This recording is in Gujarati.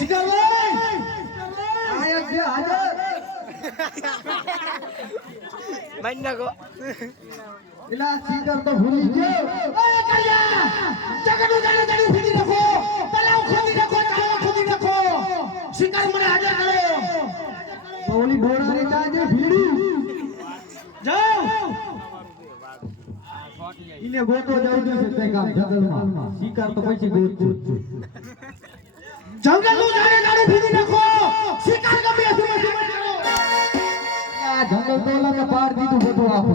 શિકાર લઈ આયા છે હાજર માન નાખો એલા શિકાર તો ભૂલી ગયો ઓય કલ્યા જગડું જાડું ફીડી નાખો તલાવ ખોદી નાખો તલાવ ખોદી નાખો શિકાર મને હાજર કરો ઓલી બોડા રે જાજે ભીડી જાઓ ઇને ગોતો જાવ છે તે કામ જંગલમાં શિકાર તો પછી ગોત જંગલનું જાડું ફીડી નાખો શિકાર ગમે એસુમાં કરો આ જંગલ તો ઓલાને પાર દીધું બધું આપો